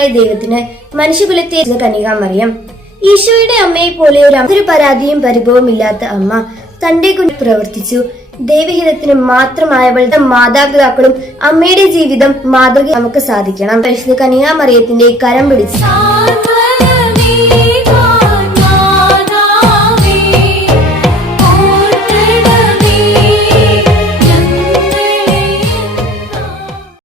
പുത്രനായ ദൈവത്തിന് മനുഷ്യകുലത്തെ കന്യകാമറിയം. ഈശോയുടെ അമ്മയെ പോലെ ഒരു പരാതിയും പരിഭവവും ഇല്ലാത്ത അമ്മ തന്റെ കുഞ്ഞിൽ പ്രവർത്തിച്ചു. ദൈവഹിതത്തിന് മാത്രമായവളുടെ മാതാപിതാക്കളും അമ്മയുടെ ജീവിതം മാതൃക നമുക്ക് സാധിക്കണം. പരിശുദ്ധ കന്യകാമറിയത്തിന്റെ കരം പിടിച്ചു